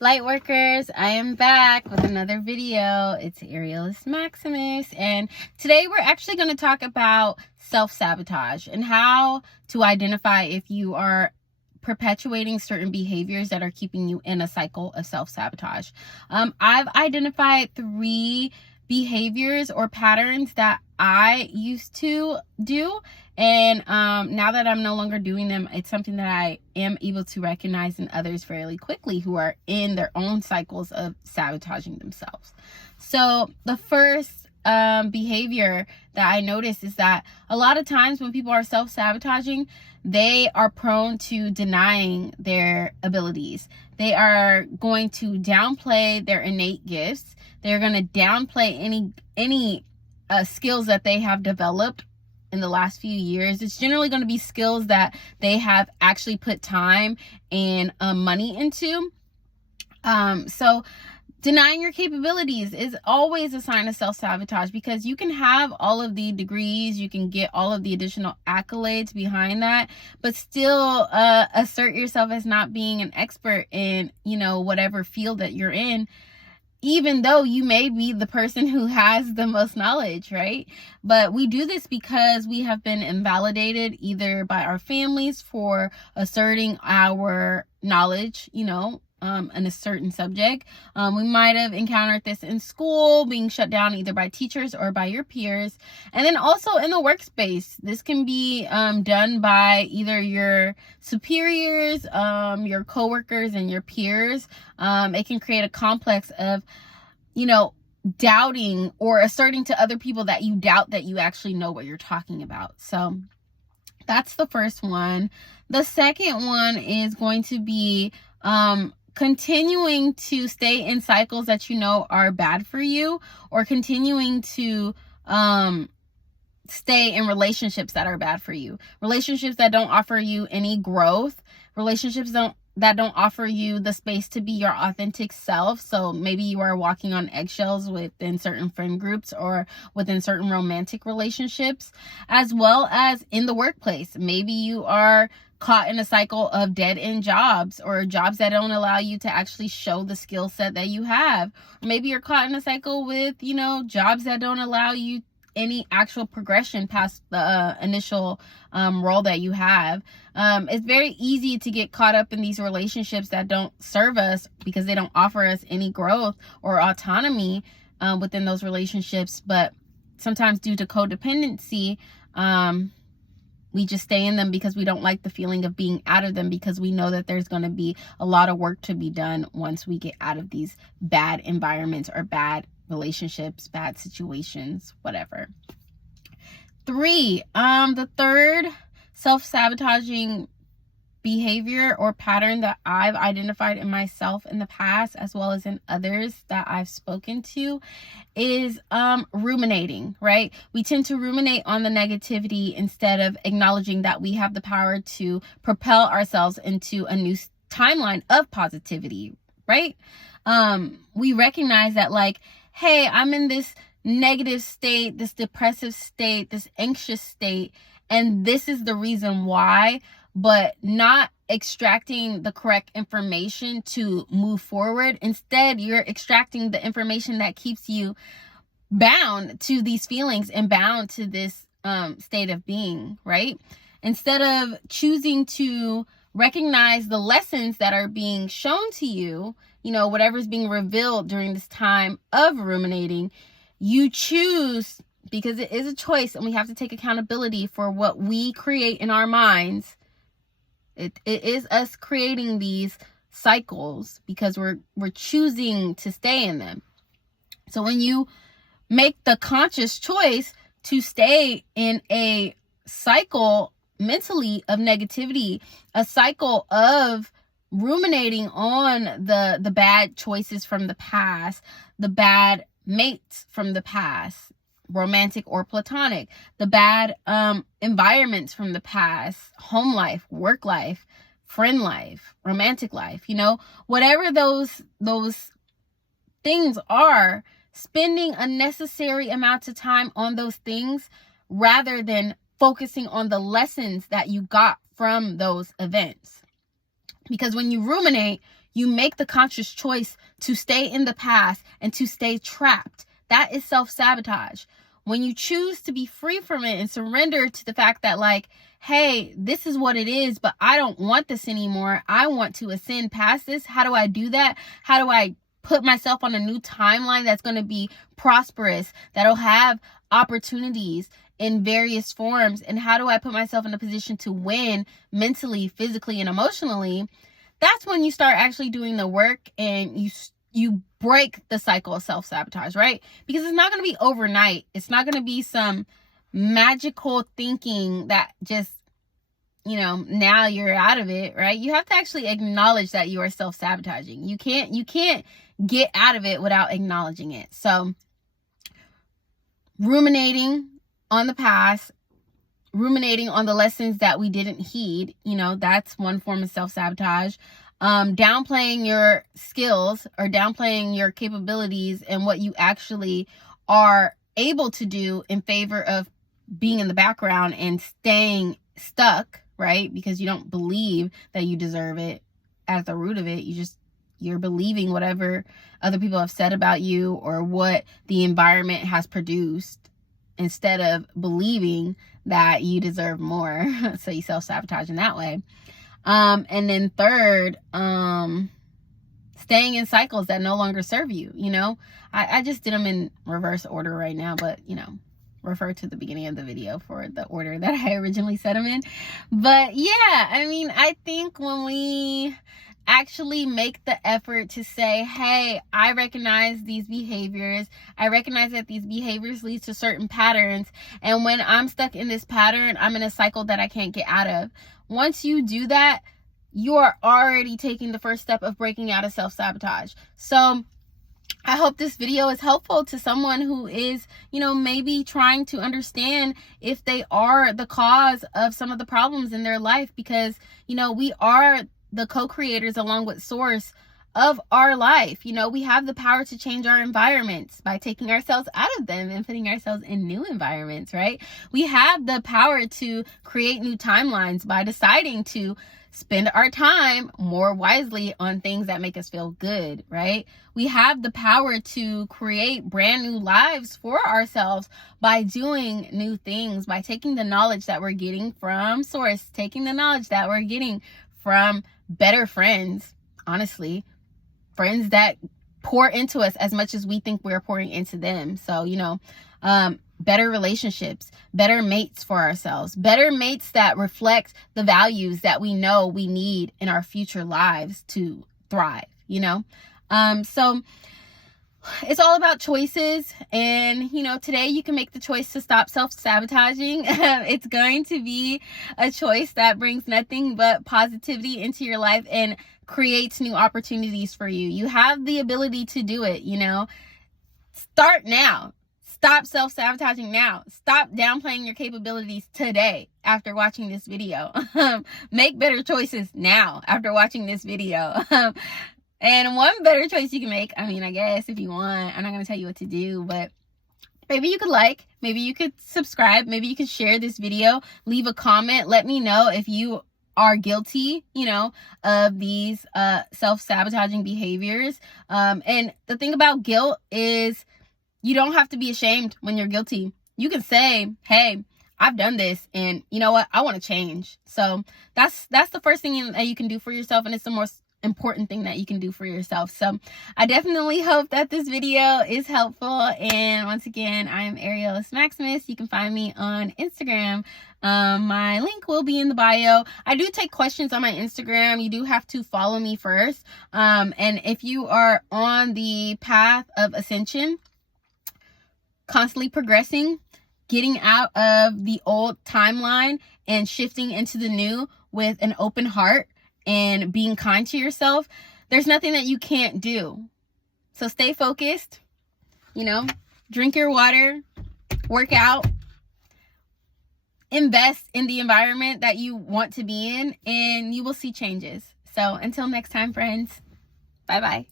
Lightworkers, I am back with another video. It's Aerialist Maximus, and today we're actually going to talk about self-sabotage and how to identify if you are perpetuating certain behaviors that are keeping you in a cycle of self-sabotage. I've identified 3 behaviors or patterns that I used to do, and now that I'm no longer doing them, it's something that I am able to recognize in others fairly quickly who are in their own cycles of sabotaging themselves. So the first behavior that I notice is that a lot of times when people are self-sabotaging, they are prone to denying their abilities. They are going to downplay their innate gifts. They're going to downplay any skills that they have developed in the last few years. It's generally going to be skills that they have actually put time and money into. So denying your capabilities is always a sign of self-sabotage, because you can have all of the degrees, you can get all of the additional accolades behind that, but still assert yourself as not being an expert in, whatever field that you're in, even though you may be the person who has the most knowledge, right? But we do this because we have been invalidated either by our families for asserting our knowledge, in a certain subject. We might have encountered this in school, being shut down either by teachers or by your peers. And then also in the workspace, this can be done by either your superiors, your coworkers, and your peers. It can create a complex of, doubting or asserting to other people that you doubt that you actually know what you're talking about. So that's the first one. The second one is going to be continuing to stay in cycles that you know are bad for you, or continuing to stay in relationships that are bad for you. Relationships that don't offer you any growth. Relationships that don't offer you the space to be your authentic self. So maybe you are walking on eggshells within certain friend groups or within certain romantic relationships, as well as in the workplace. Maybe you are caught in a cycle of dead-end jobs, or jobs that don't allow you to actually show the skill set that you have. Or maybe you're caught in a cycle with, jobs that don't allow you any actual progression past the initial role that you have. It's very easy to get caught up in these relationships that don't serve us because they don't offer us any growth or autonomy within those relationships. But sometimes due to codependency, we just stay in them because we don't like the feeling of being out of them, because we know that there's going to be a lot of work to be done once we get out of these bad environments or bad relationships, bad situations, whatever. 3, the third self-sabotaging behavior or pattern that I've identified in myself in the past, as well as in others that I've spoken to, is ruminating, right? We tend to ruminate on the negativity instead of acknowledging that we have the power to propel ourselves into a new timeline of positivity, right? We recognize that, like, hey, I'm in this negative state, this depressive state, this anxious state, and this is the reason why, but not extracting the correct information to move forward. Instead, you're extracting the information that keeps you bound to these feelings and bound to this state of being, right? Instead of choosing to recognize the lessons that are being shown to you, whatever's being revealed during this time of ruminating, you choose, because it is a choice and we have to take accountability for what we create in our minds. It is us creating these cycles because we're choosing to stay in them. So when you make the conscious choice to stay in a cycle mentally of negativity, a cycle of ruminating on the bad choices from the past, the bad mates from the past, romantic or platonic, the bad environments from the past, home life, work life, friend life, romantic life, whatever those things are, spending a necessary amount of time on those things rather than focusing on the lessons that you got from those events. Because when you ruminate, You make the conscious choice to stay in the past and to stay trapped. That is self-sabotage. When you choose to be free from it and surrender to the fact that, like, hey, this is what it is, but I don't want this anymore. I want to ascend past this. How do I do that? How do I put myself on a new timeline that's going to be prosperous, that'll have opportunities in various forms? And how do I put myself in a position to win mentally, physically, and emotionally? That's when you start actually doing the work and you break the cycle of self-sabotage, right? Because it's not going to be overnight. It's not going to be some magical thinking that just, now you're out of it, right? You have to actually acknowledge that you are self-sabotaging. You can't get out of it without acknowledging it. So ruminating on the past, ruminating on the lessons that we didn't heed, that's one form of self-sabotage. Downplaying your skills or downplaying your capabilities and what you actually are able to do in favor of being in the background and staying stuck, right? Because you don't believe that you deserve it at the root of it. You're believing whatever other people have said about you or what the environment has produced instead of believing that you deserve more. So you self-sabotage in that way. And then third, staying in cycles that no longer serve you. I just did them in reverse order right now, but refer to the beginning of the video for the order that I originally set them in. But yeah, I think when we actually make the effort to say, hey, I recognize these behaviors. I recognize that these behaviors lead to certain patterns. And when I'm stuck in this pattern, I'm in a cycle that I can't get out of. Once you do that, you are already taking the first step of breaking out of self-sabotage. So I hope this video is helpful to someone who is, maybe trying to understand if they are the cause of some of the problems in their life, because, we are the co-creators along with source of our life. We have the power to change our environments by taking ourselves out of them and putting ourselves in new environments, right? We have the power to create new timelines by deciding to spend our time more wisely on things that make us feel good, right? We have the power to create brand new lives for ourselves by doing new things, by taking the knowledge that we're getting from source, taking the knowledge that we're getting from better friends, honestly, friends that pour into us as much as we think we're pouring into them. So, better relationships, better mates for ourselves, better mates that reflect the values that we know we need in our future lives to thrive, So it's all about choices. And, today you can make the choice to stop self-sabotaging. It's going to be a choice that brings nothing but positivity into your life and creates new opportunities for you. You have the ability to do it, Start now. Stop self-sabotaging now. Stop downplaying your capabilities today after watching this video. Make better choices now after watching this video. And one better choice you can make, I guess if you want, I'm not going to tell you what to do, but maybe you could maybe you could subscribe, maybe you could share this video, leave a comment, let me know if you are guilty, of these self-sabotaging behaviors. And the thing about guilt is you don't have to be ashamed when you're guilty. You can say, hey, I've done this and you know what? I want to change. So that's the first thing that you can do for yourself. And it's the most important thing that you can do for yourself. So I definitely hope that this video is helpful. And once again, I am Ariel Maximus. You can find me on Instagram. My link will be in the bio. I do take questions on my Instagram. You do have to follow me first. And if you are on the path of ascension, constantly progressing, getting out of the old timeline and shifting into the new with an open heart and being kind to yourself, there's nothing that you can't do. So stay focused, drink your water, work out, invest in the environment that you want to be in, and you will see changes. So until next time, friends, bye-bye.